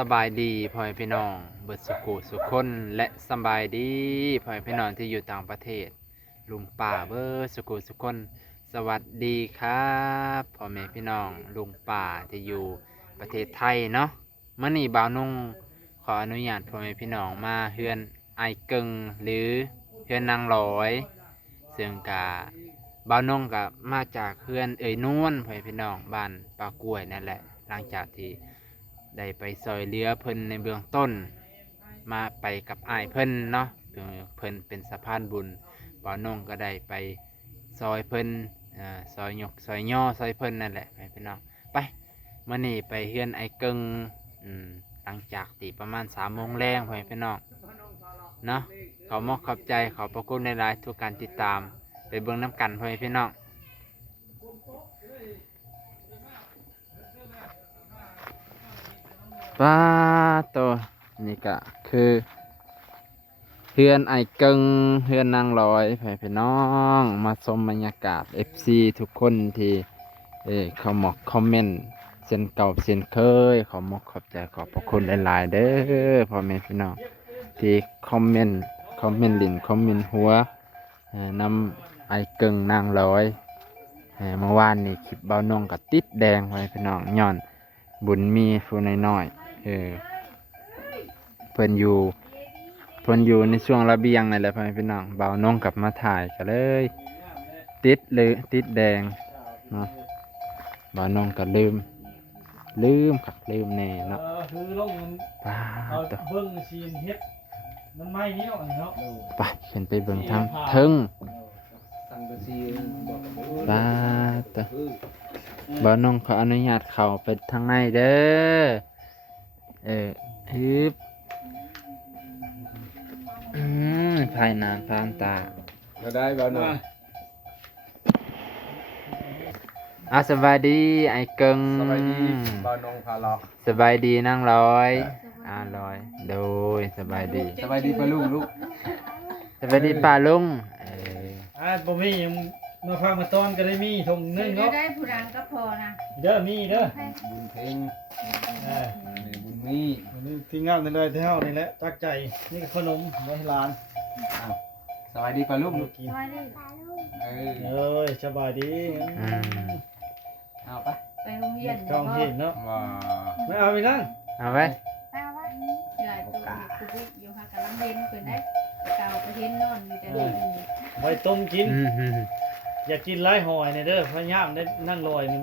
สบายดีพ่อแม่พี่น้องเบิดสุขุสุขคนและสบายดีพ่อแม่พี่น้องที่อยู่ต่างประเทศลุงป่าเบิดสุขุสุขคนสวัสดีครับพ่อแม่พี่น้องลุงป่าที่อยู่ประเทศไทยเนาะมื้อนี้บ่าวนุ่งขออนุญาตพ่อแม่พี่น้องมาเฮือนไอเกิงหรือเฮือนนางลอยซึ่งกะบ่าวนุ่งก็มาจากเฮือนนวลพ่อแม่พี่น้องบ้านปากล้วยนั่นแหละหลังจากที่ได้ไปซอยเรือเพิ่นในเบื้องต้นมาไปกับอ้ายเพิ่นเนาะเพิ่นเป็นสะพานบุญบ่าวนงก็ได้ไปซอยเพิ่นซอยยกซอยย่อซอยเพิ่นนั่นแหละไปพี่น้องไปมื้อนี้ไปเฮือนไอ้เกิงหลังจากตีประมาณ3 โมงแรงไปพี่น้องเนาะขอมอบขอบใจขอบพระคุณในหลายๆทุกการติดตามไปเบิ่งน้ำกันไปพี่น้องป้าตัวนี่ก็คือเฮือนไอเกิงเฮือนนางลอยพี่น้องมาชมบรรยากาศ FC ทุกคนที่เขามาคอมเมนต์เส้นเก่าเส้นเคยขอมอบขอบใจขอบพระคุณหลายๆเด้อพ่อแม่พี่น้องที่คอมเมนต์ลิ้นคอมเมนต์หัวนำไอเกิงนางลอยเมื่อวานนี้คลิปเบาน้องกับติดแดงไว้พี่น้องย้อนบุญมีผู้น้อยๆเพิ่นอยู่ในช่วงระเบียงนั่นแหละพี่น้องเบาน้องกลับมาถ่ายก็เลยติดแดงเนาะเบาน้องก็ลืมแน่เนาะคือลงป้าตัว เบิ่งซีนเฮ็ดมันไม่นี่เนาะ ไปขึ้นไปเบิ่งทางเทิงป้าตัวเบาน้องขออนุญาตเข้าไปทางในเด้อฮึบภายนานพานตาเราได้บ่หน่อยสบายดีไอ้เกิงสบายดีบ่นงพาเลาะสบายดีนั่งร้อยลอยโดยสบายดีปะลูกสบายดีป่าลุงบ่มียังมาฟังมาตอนก็ได้มีทงนึงเนาะได้ผู้ดังก็พอนะเด้อมีเด้อบุญเพ็งบุญมี ที่งามนั่นเลยที่เฮานี่แหละตักใจนี่ขนมไว้ให้หลานสบายดีปะลูกสบายดีปลาลูกสบายดีเอาปะไปโรงเรียนต้องเห็นเนาะว้าไม่เอาไปนั่งเอาไว้ป้าว่าใหญ่ตัวอยู่หากำลังเรียนเพิ่นได้เก่าไปเห็นนอนอยู่แต่นี่ไว้ต้มกินอย่ากินไร้หอยเนี่ยเด้อพยายามได้นั่งลอยนึง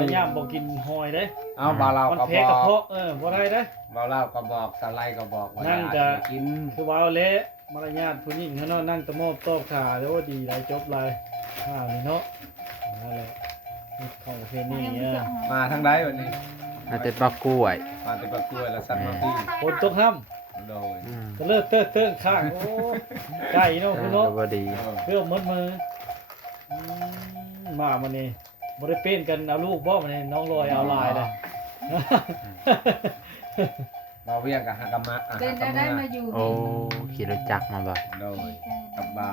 พยายามบอกกินหอยเด้เอาบ่าวมันเพกระเพาะบ่ได้เด้บ่าวก็บอกสไลก็บอกว่านั่งจะกินคือว้าวเละมารยาทผู้หญิงเขาเนาะนั่งตะโมบโต๊ะขาแล้วว่าดีหลายจบเลยนี่เนาะนั่นแหละของเพนี่มาทางใดวันนี้มาแต่ปลากล้วยแล้วสั่นมาที่คนตกห้ำโดยก็เลิกเติ้งข้างโอ้ไก่เนาะคุณเนาะเพื่อมือมามันนี่บ่ได้เป็นกันเอาลูกบ่มันนี่น้องลอยเอาลายเลยเราเวียงกับฮากามะเป็นได้มาอยู่โอ้ขี่รถจักรมาบ่โดยกับบ่า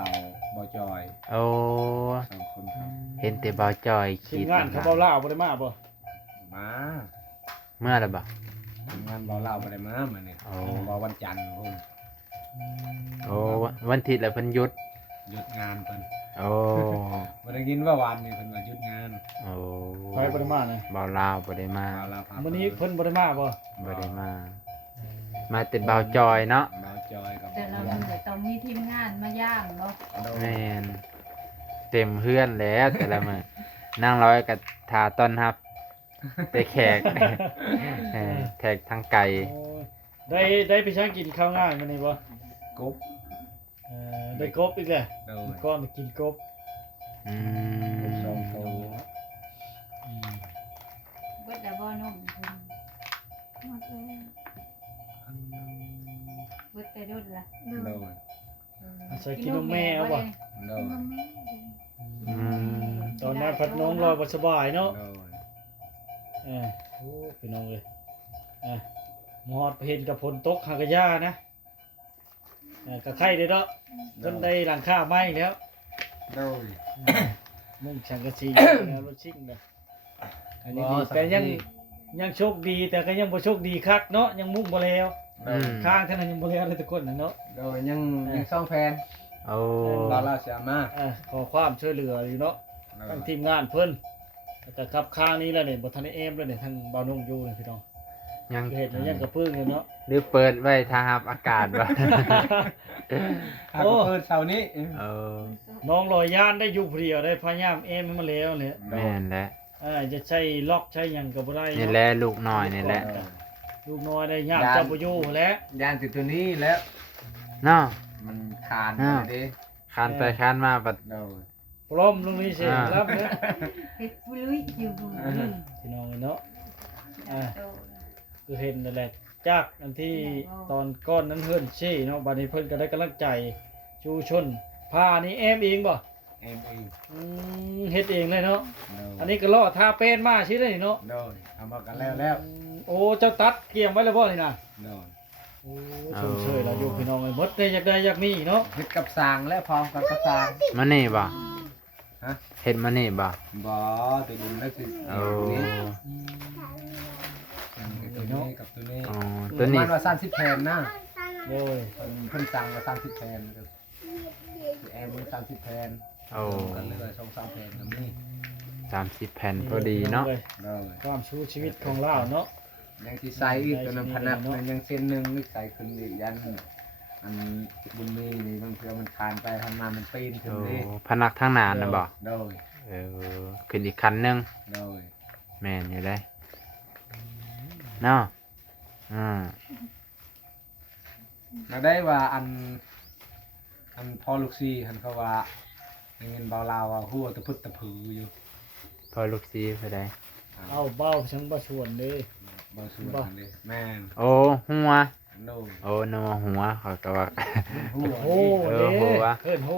วจอยโอ้2 คนครับเห็นแต่บ่าวจอยขี่งานเขาบ่ล่าบ่ได้มาบ่มาเมื่อไรบ่งานบ่าวบ่ได้มามื้อนี้บ่วันจันทร์พุ่นโอ้วันอาทิตย์แล้วเพิ่นหยุดงานเพิ่นโอ้บ่ได้ยินว่าวันนี้เพิ่นว่าหยุดงานโอ้ไปบ่ได้มานะบ่าวลาวบ่ได้มามื้อนี้เพิ่นบ่ได้มาบ่ได้มาแต่บ่าวจอยเนาะบ่าวจอยกับแต่เราต้องมีทีมงานมาย่างเนาะแม่นเต็มเฮือนแล้วแต่ละมื้อนั่งร้อยก็ท่าต้อนรับแต่แขกทางไกลได้ไปช่างกินข้าวง่ายมื้อนี้บ่กบได้กบอีกแล้วก้อนกินกบ2 โตเบิดแล้วบ่นมหมดแล้วเบิดแต่ดุดล่ะใส่กินนมแม่เอาบ่ตอนนั้นพัดน้องรอบ่สบายเนาะโอ้พี่น้องเลยหมอดเห็นกับฝนตกหากะย่านะกะไข่เด้อเนาะจนได้หลังคาไหม้แล้วมุ่งชังกะซีแล้วรถชิ่งนะอันนี้แต่ยัง ยังโชคดีแต่ก็ยังบ่โชคดีคักเนาะยังมุ่งบ่แล้ว อืม ข้างท่านนยังบ่แล้วเลยทุกคนนะเนาะ โดยยังซ่องแฟน โอ้ เราเล่าเสียมา ขอความช่วยเหลืออยู่เนาะทั้งทีมงานเพิ่นแต่ครับข้างนี้แล้วเนี่ยบ่ทันได้เอมแล้วเนี่ยทางบ่าวนุ่งอยู่เนี่ยพี่น้อง ยัง เฮ็ดยังกระพึ่งอยู่เนาะ หรือเปิดไว้ถ้ารับอากาศบ่ หากเปิดเสาร์นี้ เออ น้องลอยย่านได้อยู่ผู้เดียวได้พยายามเอมให้มันแล้วเนี่ย แม่นแหละ จะใช้ล็อกใช้หยังก็บ่ได้ นี่ เนาะ แหละลูกน้อยนี่แหละ ลูกน้อยได้ย่ามเจ้าบ่อยู่แล้ว ยานติดตัวนี้แล้ว เนาะ มันคานไปดิ คานไปคานมาบัด โดย พร้อมลงนี้เสียรับเนี่ย เฮ็ดปุลุยอยู่ พี่น้องเนาะ โต คือเห็นนั่นแหละจากอันที่ตอนก้อนนั้นเฮิรนชี่เนาะบัดนี้เพิ่นก็ได้กำลังใจชูชนผ้านี่เอมเองบ่ เอ็มเอง เฮ็ดเองเลยเนาะ โดย อันนี้ก็ล่อทาเป็นมาชิได้เนาะ โดยทำมากันแล้ว โอ้เจ้าตัดเกี่ยมไว้แล้วบ่นี่นะ โดย โอ้ชมเชยเราอยู่พี่น้องเลยหมดได้อยากได้อยากมีเนาะ เฮ็ดกับสร้างและพร้อมกับกระสร้าง มานี่บ่ ฮะ เฮ็ดมานี่บ่ บ่ตัวนี้แล้วสิ โอ้ ตัวนี้กับตัวนี้ อ๋อตัวนี้ มันว่า30แผ่นนะ โดย เพิ่นสั่งว่า30แผ่นครับแอมมัน30แผ่น โอ้ กันเลย2-3แผ่นก็มี 30แผ่นพอดีเนาะ โดย ความชูชีวิตของเราเนาะ ยังที่ใส่อีกตัวนั้นพนักมันยังเส้นหนึงนี่ใส่ขึ้นอีกยันอันบุญมีนี่บางเทื่อมันคานไปทำมามันปีนขึ้น โอ้ นี่ พนักทางหน้าน่ะบ่ โดย เออขึ้นอีกคันหนึง โดย แม่นอยู่ได้เนาะอืม เราได้ว่าอันพอลูกซีหันเขาว่าเงินเบาลาวว่าหัวตะพึดตะพืออยู่ พอลูกซีไปได้ เอาเบ้าฉันบ่ชวนเด้ บางส่วนนั่นเลยแม่น โอ้หัว โน่น โอ้นึกว่าหัวเขาก็ว่า หัว โอ้ เอ เด้ อโหวะ เพิ่นโห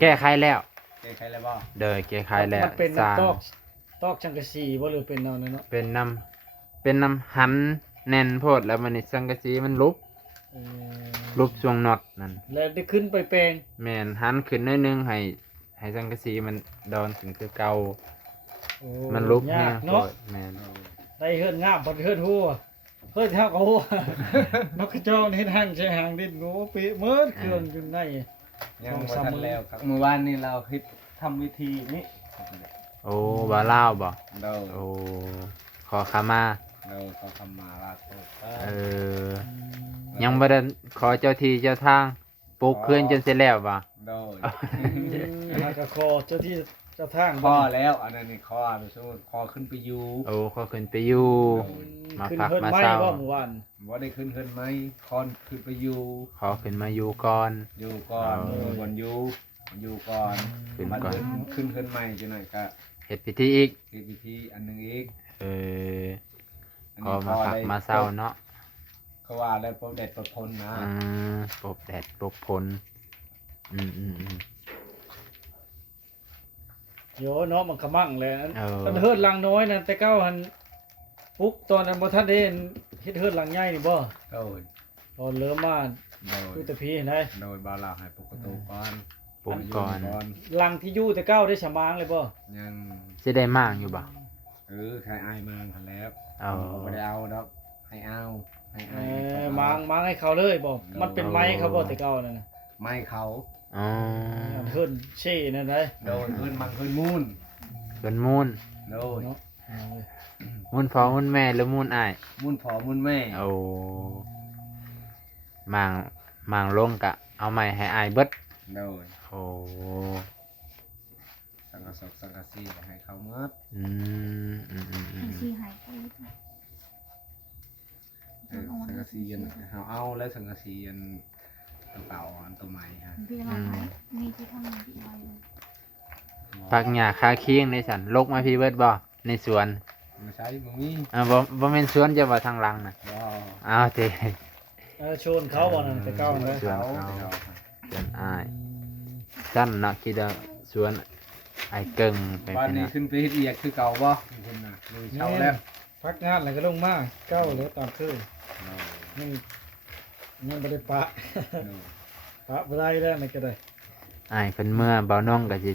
แก้ไขแล้ว แก้ไขแล้วบ่ เด้อแก้ไขแล้ว มันเป็น สร้าง น้ำตอกจังกะสีบ่หรือเป็นแนวนั้นเนาะ เป็นน้ำหันแน่นโพดแล้วมันนี่สังกะสีมันลุบ เออ ลุบช่วงน็อตนั่น แล้วได้ขึ้นไปแปลง แม่นหันขึ้นหน้อยนึงให้สังกะสีมันดอนถึงคือเก่า โอ้ มันลุบ ยา แน่ ก โพ เนาะ ดแม่น ได้เฮือนงามบ่ได้เฮือนหัวเฮือนเฮาก็หัวนกกระจอกนี่เฮ็ดหางใช้หางดินโอ้เปะเมิดเครื่องอยู่ใน ยังบ่ทันแล้วครับเมื่อวานนี้เราคิดทำวิธีนี้ โอ้บ่าลาวบ่ เรา โอ้ขอขมา เราเขาทำมาลาโทษ เออยังบ่ได้ขอเจ้าที่เจ้าทางปลูกคืนจนเสร็จแล้วบ่ โดย แล้วก็ขอเจ้าที่เจ้าทาง ข้อแล้วอันนั้นนี่ข้อสมมุติข้อขึ้นไปอยู่ โอ้ขอขึ้นไปอยู่ มา ขึ้น พัก เฮือน มา ไม้ เศร้า บ่เมื่อวาน บ่ได้ขึ้นไหมคอนขึ้นไปอยู่ ขอขึ้นมาอยู่ก่อน อยู่ก่อน เอา บนอยู่ก่อน ขึ้น มัน ก่อน ขึ้นใหม่จังหน่อยก็ เฮ็ดพิธีอีก อีกวิธีอันหนึงอีก เออ อัน ก็ นี้ มาพัก ได้ มาเศร้าเนาะ เขาว่าแล้วพบเด็ดปลดพลนะ ปบแดดปบผลอืม โยเนาะมันขมั่งเลยอัน เออ มันเฮือนหลังน้อยนั่นแต่เก้าหันปุ๊กตอนนั้นบ่ทันได้เห็นเฮ็ดเฮือนหลังใหญ่นี่บ่ โดย ตอนเริ่มมา โด ดู ย แต่พี่เห็นได้ โดยบาวลาวให้ปกตูก่อน ปบก่อน หลังที่อยู่แต่เก้าได้ฉมางเลยบ่ ยัง สิได้มากอยู่บ่ ใครอายมาหันแล้ว เอา บ่ได้เอาดอกให้เอาให้ เอ อายให้ อ เขา มางให้เขาเลยบ่มันเป็นไม้เขาบ่แต่เก้านั่นน่ะ ไม่เขา อ๋อ เฮือนเช่นั่นได้ โดยเพิ่นมันเพิ่นมูน เป็นมูน โดย เนาะเอาเว้ย มูนพ่อมูนแม่หรือมูนอ้าย มูนพ่อมูนแม่ โอ้มางลงกะเอาไม้ให้อ้ายเบิด โดย โอ้ สังกะสกสังกะสีให้เขาหมด อืม สิหายไป สังกะสีอันเขาเอาแล้วสังกะสีอันกระเป๋าอันตัวใหม่ฮะ พี่เราไปมีที่ทำที่ไว้ ผักหญ้าคาเคียงในสันลกมาพี่เบิดบ่ในสวน ไม่ใช่มึงมี บ่แม่นสวนจะว่าทางหลังน่ะ บ่ อ้าวเต ชวนเขาบ่นั่นแต่เก้านั่นเลย สวน เขา เขา สวนอ้ายสั้นเนาะคิดว่าสวนไอ้ายเกิงไป บ้าน เป็น นี้ น่ะ ขึ้นไปเฮ็ดเอียกคือเก่าบ่คุณน่ะเลยเช่าแล้ว พักงานแล้วก็ลงมาเก้าแล้วตามเคยยังบ่ได้ปะปะบ่ได้แล้วนั่นก็ได้ อ้ายเพิ่นเมื่อเบาน้องก็สิ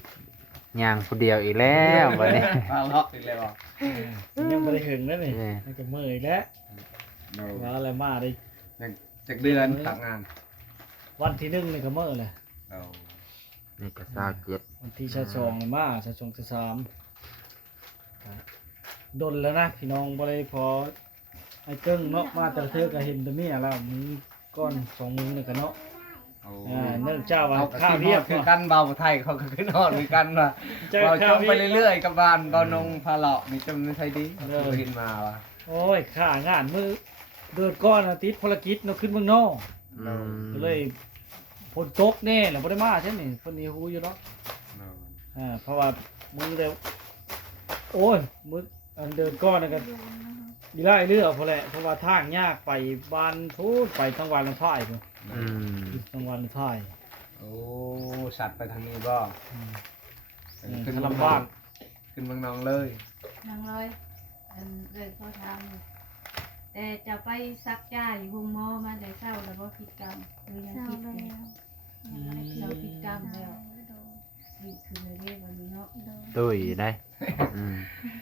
ย่างผู้เดียวอีกแล้วบัดนี้ มาเลาะอีกแล้วบ่ ยังบ่ได้หึงแล้วนี่ นี่ มันก็เมื่อยแล้ว โดย ว่าอะไรมาได้ ยังจักเดือนทำงาน วันที่1นี่ก็เมื่อแหละ เอา นี่ก็27 วันที่2นี่มา2 3ดนแล้วนะพี่น้องบ่ได้พอไอ้เกิ้งเนาะมาแต่เธอก็เห็นแต่เมียแล้วมือก้อน2มื้อนี่ก็เนาะ เอา เนื่องจากว่า เอา ข้าวเรียบ คือกันเบาไทยเขาก็ขึ้นฮอดเหมือนกันว่า เจอ เรา ข้า ช ว ม เรี ไป ยบ เรื่อยๆกับบ้านเบานงพาเลาะนี่จำไม่ใช่ดีเราเห็นมาว่ะ โอ้ยข้างานมือเดือนก้อนอาทิตย์ภารกิจเนาะขึ้นเมืองนอก อืม ก็เลยฝนตกแน่แหละบ่ได้มาใช่นี่เพิ่นนี่ฮู้อยู่เนาะเพราะว่ามื้อเดียวโอ้ยมื้ออันเดินก้อนนั่นก็อีไล่เรือพอแหละเพราะว่าทางยากไปบ้านทูดไปทางวันลำพายพุ่น อืม ทางวันลำพาย โอ้สัตว์ไปทางนี้บ่ อืม ขึ้น ลำบาก ขึ้นเมืองนองเลย นางร้อยอันเลยเขาทำแต่จะไปซักจ้าอยู่ห้องหมอมาแต่เช้าแล้วบ่ผิดกรรมหรือยังผิดอยู่เราผิดกรรมแล้วนี่คือเรื่องวันนี้เนาะ ตุ้ยได้อืม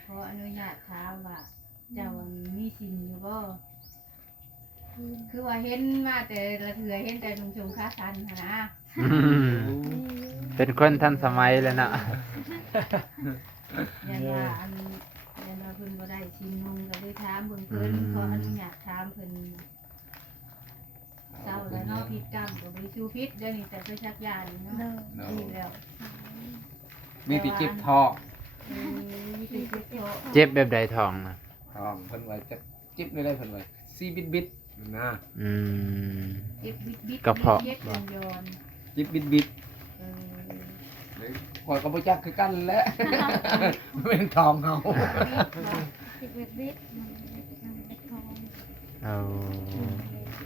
ขออนุญาตถามว่าเจ้ามีสิ่งอยู่บ่คือว่าเห็นมาแต่ละเถื่อเห็นแต่ลุงชงค้าสันหั่นนะ อืมเป็นคนทันสมัยแล้วนะ ยันว่าอันยันว่าเพิ่นบ่ได้ชิมนุงก็เลยถามเบิ่งเพิ่นขออนุญาตถามเพิ่นเศร้าแล้วเนาะผิดกรรมก็บ่ได้ชูพิษเดี๋ยวนี้แต่ไปชักยานี่เนาะดีแล้ว มีติจิบทอง มีแต่เจ็บคอ เจ็บแบบใดทองนะ ทองเพิ่นไว้จะจิบไม่ได้เพิ่นไว้ซีบิดบิดนะ อืม เจ็บบิดๆ กระเพาะ เจ็บย้อน จิบบิดบิด ๆเออ คอยก็บ่จักคือกันแหละ เป็นทองเฮา เอา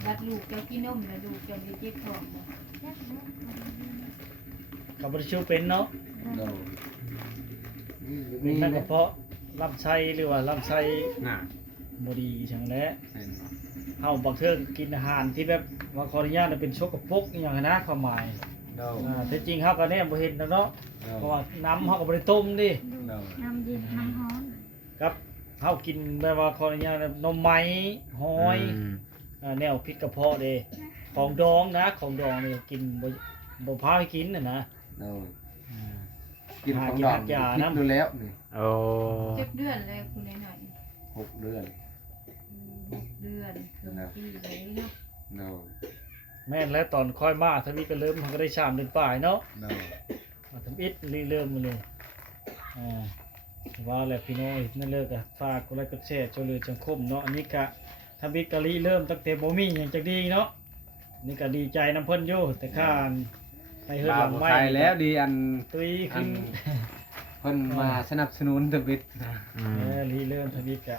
บัดลูกเจ้ากินนมแล้วลูกเจ้าได้เจ็บท้องบ่ ก็บ่ได้ชูเป็นเนาะ โด เป็นนั่นก็เพราะลำไส้หรือว่าลำไส้ น่ะ บ่ดีจังแหละ เห็นบ่ เฮาบางเทื่อกินอาหารที่แบบว่าขออนุญาตเป็นชกปรกอหย่างนั้นนะความหมาย โด แต่จริงเฮาก็แน่บ่เห็นนะเนาะเพราะว่าน้ำเฮาก็บ่ได้ต้มดิ โด น้ำเย็นน้ำร้อน ครับเฮากินแบบว่าขออนุญาตนมไหมหอย ม แนวพิษกระเพาะเด้ของดองนะของดองนี่กินบ่พาให้กินน่ะนะ โดกินของดอง ยา พิษ น้ำ ดูแล้วนี่ โอ้ เจ็บเดือนเลยคุณหน่อย 6 เดือน ๆเดือนเกือบปีเลยเนาะ โด แม่นแล้วตอนค่อยมาถ้ามีก็เริ่มมันก็ได้3เดือนปลายเนาะ โด มาทำอิดเริ่มมาเลยว่าแล้วพี่น้อยนั่นเลิกอะฝากกดไลค์กดแชร์ช่วยเหลือสังคมเนาะอันนี้ก็ทำบิดกะลีเริ่มตั้งแต่บ่มีหยังจักดีเนาะนี่ก็ดีใจน้ำเพิ่นอยู่แต่ข้าให้เฮือนหลังไม้ ใช่แล้วดีอัน ตุย อั ขึ้ น น เพิ่นมาสนับสนุนทวิตนะ อืม รีเริ่มทำบิดกะ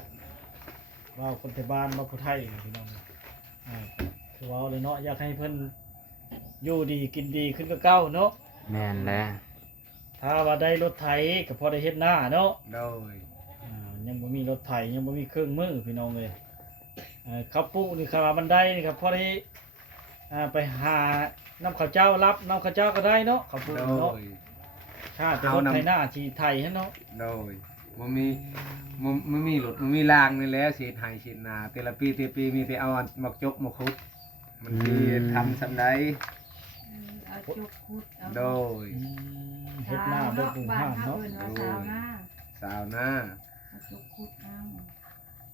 ว่าคนที่บ้านว่าผู้ไทยพี่น้องคือว่าเลยเนาะอยากให้เพิ่นอยู่ดีกินดีขึ้นก็เก่าเนาะ แม่นแล้ว ถ้าว่าได้รถไถก็พอได้เฮ็ดหน้าเนาะ โดย ยังบ่มีรถไถยังบ่มีเครื่องมือพี่น้องเลยข้าวปุนี่ข้าวบันไดนี่ครับพอได้ไปหาน้ำข้าวเจ้ารับน้ำข้าวเจ้าก็ได้เนาะข้าวปุ โด เนาะ ย ถ้าจะรถไถหน้าที่ไทยฮะเนาะ โดยมันมีรถมันมีรางนี่แหล้วเศษหายเศษนาแต่ละปีมีแต่เอาหมักจกมาคุดมันสิทำสำได เอาจกคุดเอา โดย เฮ็ดหน้าเบิ่งปู บ้าน ห้าน เฮา เนาะ เอิ้นว่าสาวหน้า สาวหน้า เอาจกคุดเอา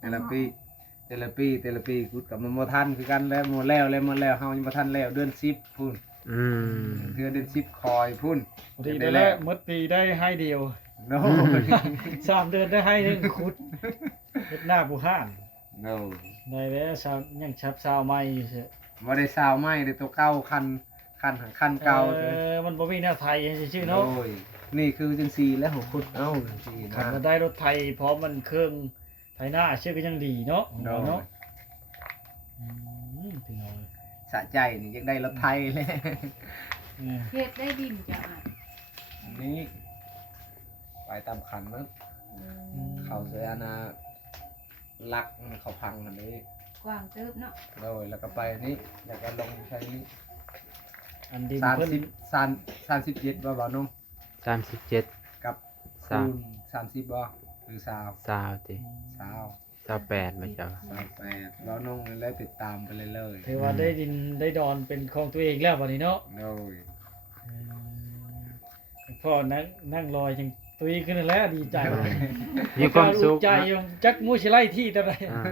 แต่ละปีคุดกับมันบ่ทันคือกันแล้วหมดแล้วเฮายังบ่ทันแล้วเดือน10พุ่น อืม เดือน10คอยพุ่น พอดีได้แล้วหมดปีได้ให้เดียว โดย 3เดือนได้ให้หนึงขุดเฮ็ดหน้าปูห้าน โดย ได้แล้วชาวยังชับชาวใหม่อยู่เถอะ บ่ได้สาวใหม่ได้ตัวเก่าคันเก่า มันบ่มีแนวไทยชื่อ โด เนาะ ยนี่คือจังซี่แล้วของคุดเอ้าจังซี่ ขัน นะ มาได้รถไทยพร้อมมันเครื่องไทยหน้าชื่อก็ยังดีเนาะ โดย เนาะพี่น้อย สะใจนี่ยังได้รถไทยเลย เฮ็ดได้ดินจ้ะอ่ะ อันนี้ไปตามขันมั้งเขาเสียนาลักเขาพังอันนี้ กว้างเติบเนาะ โดยแล้วก็ไปนี้แล้วก็ลงใช้นี้ อันดิน 30 เพิ่น 37ว่าบ่าวนุ่ง 37 กับ สาว คูณ30บ่หรือ20 สาวติ 20 สาวแปดบ่เจ้า 28เรานงแล้วติดตามไปเรื่อย ถือว่าได้ดินได้ดอนเป็นของตัวเองแล้วบัดนี้เนาะ ๆโดย พ่อนั่งรอจังตุยขึ้นแล้วดีใจ มีความสุข ใจ นะ อยู่จักมูสิไล่ที่แต่ใด อ่า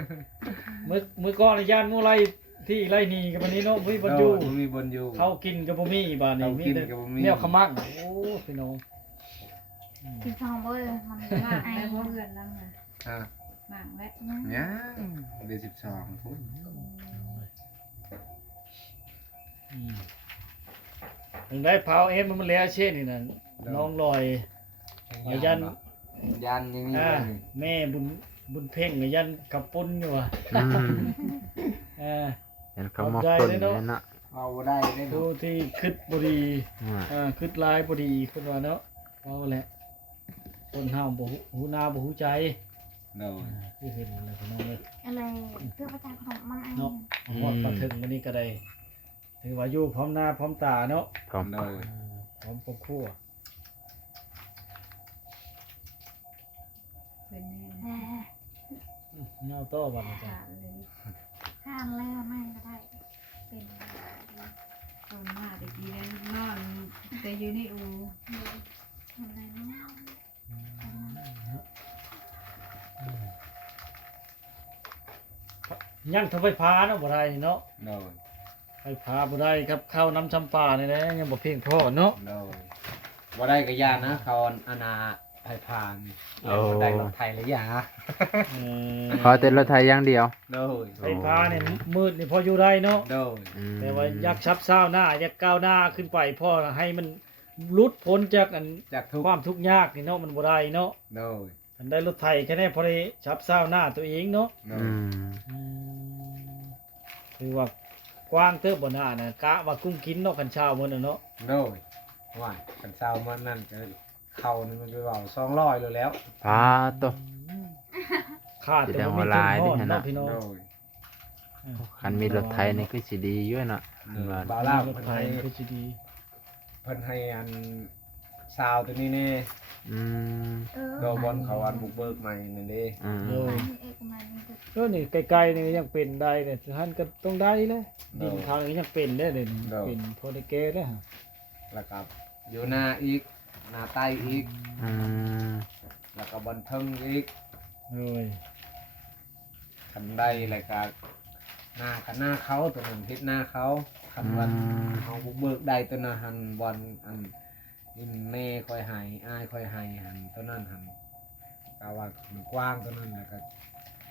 มื้อก่อนย่านมูไล่ที่ไล่นี่กับวันนี้เนาะมีบ่อยู่ โดมีบนอยู่ เขากินกับบ่มีบาดนี้ เขา มี กิน แต่ กับบ่มี แนวขมักโอ้พี่น้อง กินทองเว้ยมัน มา ไอ ได้บ่เพื่อนแล้วน่ะ อ่ะ หมางและ ยังเดือน12พุ่น ถึงได้พาวเอ็มมันแล้วเช่นนี่น่ะน้องลอย ยัน ยันอย่างนี้ อ่า เลย แม่บุญเพ่งกับยันกับปุ้นอยู่ว่ะ อืม อ่า เห็นเขามาคนเลยเนาะ เอาได้ได้ ผู้ เนาะ ที่คิดบ่ดี อ่า คิดลายบ่ดีคนว่าเนาะเอาแหละคนเฮาบ่หูหน้าบ่หูใจ โดย คือเห็นอะไรพี่น้องเลย อะไรเพื่อประจานขนมมันไอ เนาะฮอดมาถึงวันนี้ก็ได้ถือว่าอยู่พร้อมหน้าพร้อมตาเนาะ พร้อม โดย พร้อมครอบครัว เป็นนี่ แหม เงาต่อบัดนี้จ้ะ ขาดเลย ห้ามแล้วแม่ก็ได้เป็น ต้นมาตะกี้ได้นอนแต่อยู่ในอู อะไรเนาะ ยังทำไฟฟ้าเนาะบ่ได้เนาะ โดย ไฟฟ้าบ่ได้ครับข้าวน้ำชำปานี่แหละยังบ่เพียงพอเนาะ โดยบ่ได้ก็ยานะเขาอาณาไผพานบ่ได้รถไทยเลยยา เอ ขอแต่รถไทยอย่างเดียว โดย ไฟฟ้านี่มืดนี่พออยู่ได้เนาะ โดย อืม แต่ว่าอยากชับซ้าวหน้าอยากก้าวหน้าขึ้นไปพ่อให้มันหลุดพ้นจากอัน จากทุก ความทุกข์ยากนี่เนาะมันบ่ได้เนาะ โดย อันได้รถไถแค่นี้พอได้ชับซ้าวหน้าตัวเองเนาะ โด อื ย ม คือว่ากว้างเติบบ่หน้าน่ะกะว่ากุ้งกินเนาะกันเช้ามื้อน่ะเนาะ โดยว่ากันเช้ามันนั่นก็เขานี่มันไปเว้า200เลยแล้ว พาตัว ขาดแต่บ่มี แสดงว่าหลาย ทุน นี่ เนาะ ฮะ พี่น้อง โดย คันมีรถไทยนี่คือสิดีอยู่เนาะว่า บ่าวลาว รถ เพิ่น ไถ ให้ ก็สิดี เพิ่นให้อันซาวตัวนี้แน่ อืม ดอกบอลเขาอันบุกเบิกใหม่นั่นเด้ อืม โดย เอกมันคือ เออนี่ไกลๆนี่ยังเป็นได้เนี่ยท่านก็ต้องได้เลยดินทางนี้ยังเป็นได้เลยนี่เป็นพอได้แก่แล้ว แล้วก็อยู่หน้าอีกหน้าใต้อีก อืม แล้วก็บันเทิงอีก โอ้ย คันได้แล้วก็หน้ากับหน้าเขาตัวนั้นเฮ็ดหน้าเขาคันวันเอาบุกเบิกได้ตัวนั้นหันบอลอันนี่แม่คอยให้อ้ายคอยให้หันตัวนั้นหันกาว่ามันกว้างตัวนั้นแล้วก็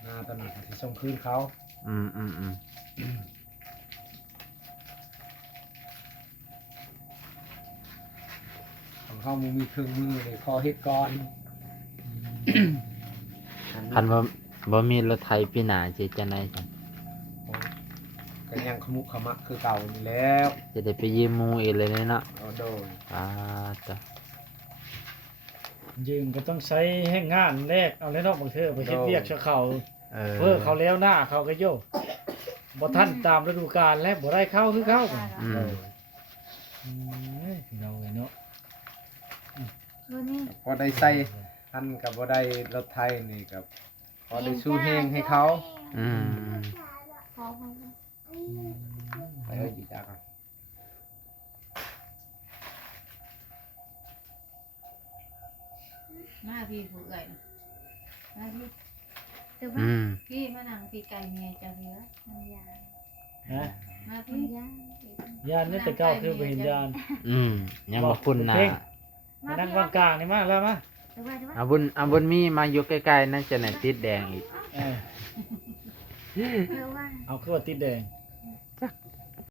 หน้าตัวนั้นก็สิส่งคืนเขา อืมอืมอืม ของเขามึงมีเครื่องมือเลยคอเฮ็ดก่อน คันว่าบ่มีรถไทยปีหน้าสิจะไหนจัง ก็ยังขมุกขมักคือเก่านี่แล้ว จะได้ไปยืมหมู่อีกเลยเนาะ เอาโดย พาตัว ยืมก็ต้องใช้ให้งานแรกเอาแล้วเนอกบางเทื่อไปเฮ็ดเวียกชะเขา เออ เพื่อเขาแล้วหน้าเขาก็โยกบ่ทันตามฤดูกาลและบ่ได้เข้าคือเข้า อืม เราเลยเนาะ วันนี้ พอได้ใส่ทันกับบ่ได้รถไทยนี่กับพอได้สู้แห้งให้เขา อืม พอ ไปเอ้ยจีจ้าครับ มาพี่ผู้เอ่ยมาพี่ แต่ว่า อืม พี่มานั่งพี่ไก่เมียจะเหลือ มันยา ฮะ มา มัน พี่ ยา ยานนี่แต่เก้าคือบ่เห็นยาน อืมยังบ่คุ้นหน้า มานั่งกลางๆนี่มาแล้วมา แต่ว่า เอาบุญมีมาอยู่ใกล้ๆนั่นจะไหนติดแดงอีก เออ แต่ว่า เอาคือว่าติดแดง